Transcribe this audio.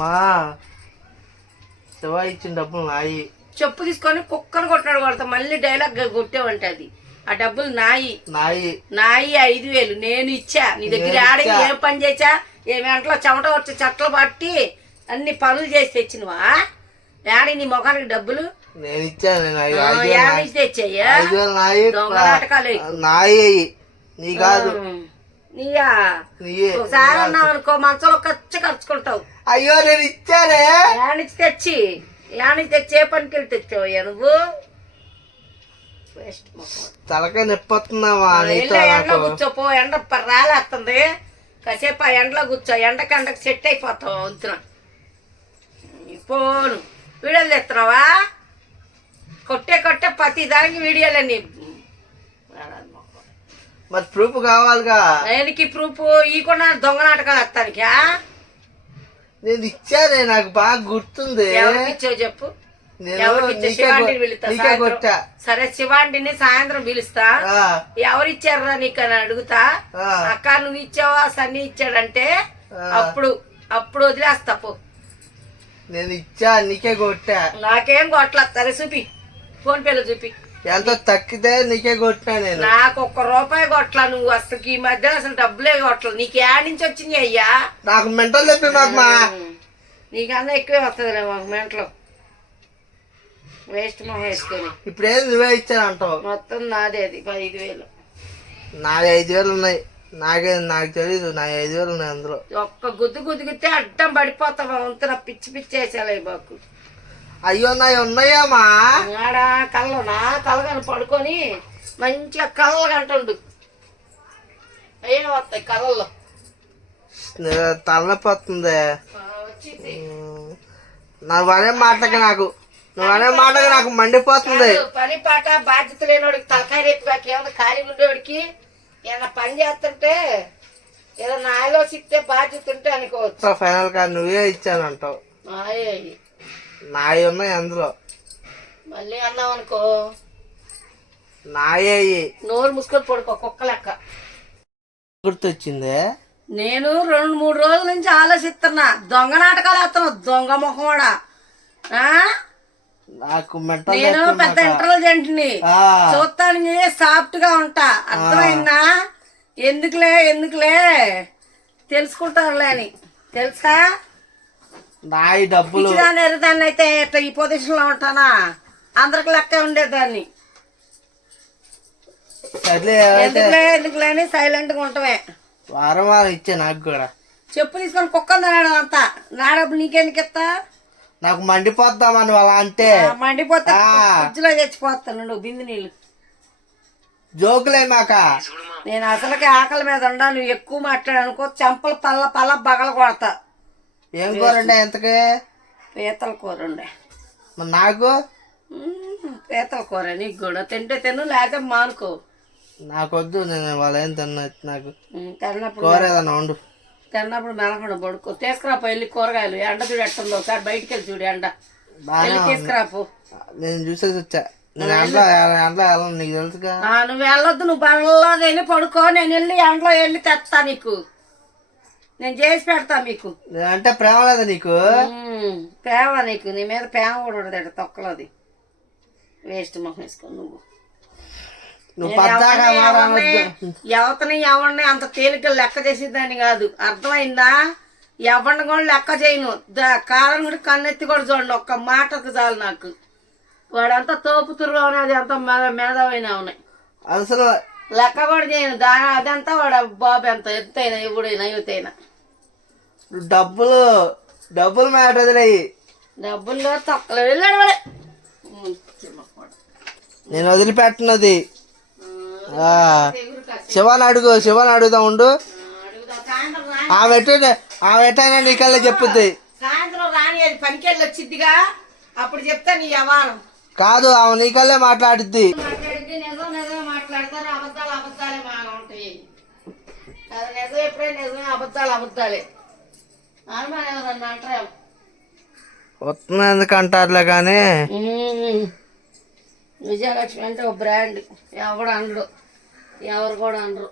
మా శివ ఇచ్చిన డబ్బులు నాయి. చెప్పు తీసుకొని కుక్కను కొట్టినాడు కొడతా మళ్ళీ డైలాగ్ కొట్టేవంటే అది ఆ డబ్బులు నాయి నాయి నాయి 5,000 నేను ఇచ్చా. నీ దగ్గర ఆడ ఏం పని చేసా? ఏమి అంట్లో చెమట వచ్చి చెట్లు పట్టి అన్ని పనులు చేసి తెచ్చినవా? ఏడి నీ ముఖానికి డబ్బులు నేను ఇచ్చాను. ఏడి తెచ్చాయ్యా? దొంగ నాటకాలు నాయి నీ కాదు. నీయా? ఒకసారి అన్నావు అనుకో మంచంలో ఖర్చుకుంటావు. అయ్యో నేను ఇచ్చానే. యానిచ్చి తెచ్చి ఏ పనికి వెళ్ళి తెచ్చావయ్యా నువ్వు? తలకాయ నొప్పొస్తుందామా? ఎండలో కూర్చోపో, ఎండ రాలేస్తుంది. కాసేపు ఆ ఎండలో కూర్చో, ఎండకి సెట్ అయిపోతావు. వంతున పోను వీడియోలు తెస్తున్నావా? కొట్టే ప్రతి దానికి వీడియోలని. మరి ప్రూఫ్ కావాలిగా. ఆయనకి ప్రూఫ్ ఇవ్వకుండా దొంగ నాటకాలు వస్తానికా? నేను ఇచ్చానే, నాకు బాగా గుర్తుంది. ఎవరికి ఇచ్చావు చెప్పు? శివాంటిని పిలుస్తా. సరే శివాంటిని సాయంత్రం పిలుస్తా. ఎవరిచ్చారా నీకు అని అడుగుతా. అక్క నువ్వు ఇచ్చావా సన్నీ ఇచ్చాడంటే అప్పుడు వదిలేస్తా. పో. నేను ఇచ్చా, నీకే కొట్టా. నాకేం కొట్లా. సరే చూపి, ఫోన్ పేలో చూపి. ఎంత తక్కితే నీకే కొట్టినా నేను. నాకు ₹1 కొట్లా. నువ్వు అసలు ఈ మధ్యన అసలు డబ్బులే కొట్ల. నీకు ఏడ నుంచి వచ్చింది అయ్యా? నాకు మెంటల్ చెప్పి మాకు నీకన్నా ఎక్కువే వస్తుంది మాకు మెంటలో. వేస్ట్ మొహం వేసుకొని ఇప్పుడు ఏది నువ్వే ఇచ్చానంటావు. మొత్తం నాదే. అది 5,000. నాది 5,000 ఉన్నాయి. నాకు తెలీదు. నా 5,000 ఉన్నాయి అందులో. ఒక్క గుద్దుగితే అడ్డం పడిపోతావా? వంతున పిచ్చి వేసేయాలి బాకు. అయ్యో నాయి ఉన్నాయమ్మా. ఆడ కళ్ళగాని పడుకొని మంచిగా కళ్ళగంటుండు. అయ్యే వస్తాయి కళ్ళల్లో. తలనొప్పి వస్తుంది. నువ్వనే మాటకి నాకు మండిపోతుంది. పని పాట బాధ్యత లేనివాడికి తలకాయ రేపు ఏమన్నా ఖాళీ ఉండేవాడికి ఏమన్నా పని చేస్తుంటే ఏదన్నా ఆలోచిస్తే బాధ్యత ఉంటే అనుకోవచ్చు. ఫైనల్ గా నువ్వే ఇచ్చానంటావు. నాయి ఉన్నాయి అందులో. మళ్ళీ అన్నావు అనుకో నాయే. నోరు మూసుకొని పడుకో కుక్క లెక్క. గుర్తొచ్చిందే. నేను 2-3 రోజుల నుంచి ఆలోచిస్తున్నా. దొంగ నాటకాలు వేస్తున్నావు దొంగ ముఖమాడా. నాకు నేను పెద్ద ఇంటెలిజెంట్ని. చూస్తానికి సాఫ్ట్ గా ఉంటా. అర్థమైందా? ఎందుకులే తెలుసుకుంటారులే అని. తెలుసా? నాయి డబ్బులు దాన్ని అయితే ఇట్లా ఈ పొజిషన్ లో ఉంటానా? అందరికి లెక్క ఉండేదాన్ని. ఎందుకులే అని సైలెంట్ గా ఉంటామే. వారం ఇచ్చా. నాకు కూడా చెప్పు తీసుకొని కుక్కని తినడం అంతా నా డబ్బు నీకెందుకు ఇస్తా? నాకు మండిపోద్దామని అలా అంటే మండిపోతా. ఫ్రిడ్జ్లో చచ్చిపోతాను నువ్వు బిందు నీళ్ళు. జోకులే మాక. నేను అసలుకి ఆకలి మీద ఉండా. నువ్వు ఎక్కువ మాట్లాడనుకో చెంపలు పల్ల బగల కొడతా. ఏం కూర ఉండే? ఎంతకి? పీతల కూర ఉండే. మరి నాకు పీతల కూర. నీకు కూడా తింటే తిను, లేకపోతే మానుకో. నాకొద్దు. నేను వాళ్ళు ఏం తిన్నా. నాకు తిన్నప్పుడు కూర ఏదన్నా వండు. తిన్నప్పుడు మెలకుండా పడుకో. తీసుకురాపో వెళ్ళి కూరగాయలు. ఎండ చూడు ఎట్టుందో ఒకసారి బయటికి వెళ్ళి చూడు. ఎండ వెళ్ళి తీసుకురాపో. నేను చూసేసి వచ్చా. నేను ఎండలో వెళ్ళను, నీకు తెలుసుగా. నువ్వు వెళ్ళొద్దు. నువ్వు బళ్ళలో వెళ్ళి పడుకో. నేను వెళ్ళి ఎండలో వెళ్ళి తెస్తా. నీకు నేను చేసి పెడతా. మీకు అంటే ప్రేమ లేదా నీకు? ప్రేమ నీకు. నీ మీద ప్రేమ కూడా ఉండదు. తొక్కలోది వేస్ట్ మొహం వేసుకో నువ్వు. ఎవరిని అంత తేలిక లెక్క చేసేదాన్ని కాదు. అర్థమైందా? ఎవరిని కూడా లెక్క చేయను. కాలం కూడా కన్నెత్తి కూడా చూడండి. ఒక్క మాటకు చాలు నాకు. వాడంతా తోపు తురుగు అనేది అంత మేధావైనా ఉన్నాయి. అసలు లెక్క కూడా చేయను. అదంతా వాడు బాబు ఎంత ఎత్తైనా ఎవడైనా యువతైనా. డబ్బులు మ్యాటర్ వదిలేయి. డబ్బుల్లో తొక్కలు వెళ్ళాడు వాడే. నేను వదిలిపెట్టినది. శివాని అడుగుతా ఉండు. ఆమె ఎట్టైనా నీకల్లా చెప్పుద్ది. సాయంత్రం రాని అది పనికి వెళ్ళి వచ్చిద్దిగా. అప్పుడు చెప్తా నీ వ్యవహారం. కాదు, ఆమె నీకల్లే మాట్లాడిద్ది. నిజం మాట్లాడతారు. అబద్ధాలే బాగా ఉంటాయి. నిజం ఎప్పుడే నిజమే, అబద్ధాలే. ఎవరన్నా అంటారు. వస్తుంది ఎందుకంటారులే కానీ విజయలక్ష్మి అంటే ఒక బ్రాండ్. ఎవరు కూడా అనరు.